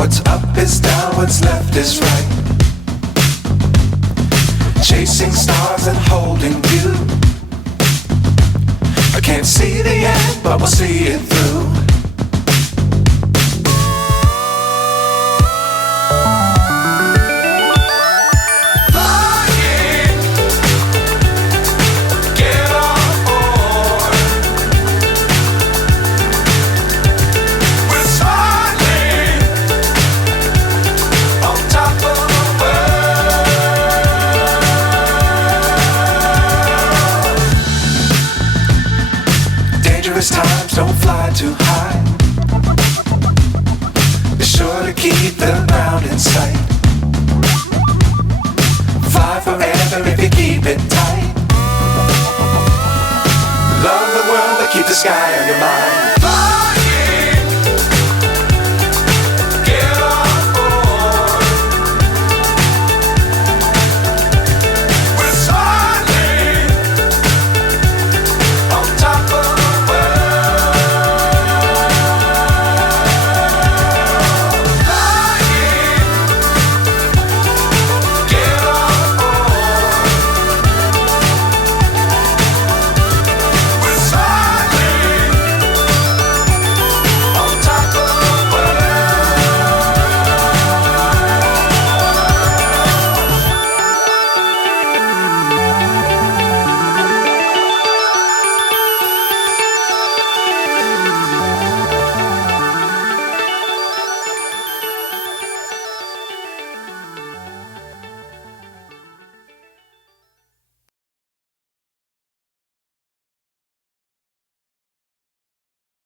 What's up is down, what's left is right. Chasing stars and holding you. I can't see the end, but we'll see it through. Times don't fly too high. Be sure to keep the ground in sight. Fly forever if you keep it tight. Love the world but keep the sky on your mind.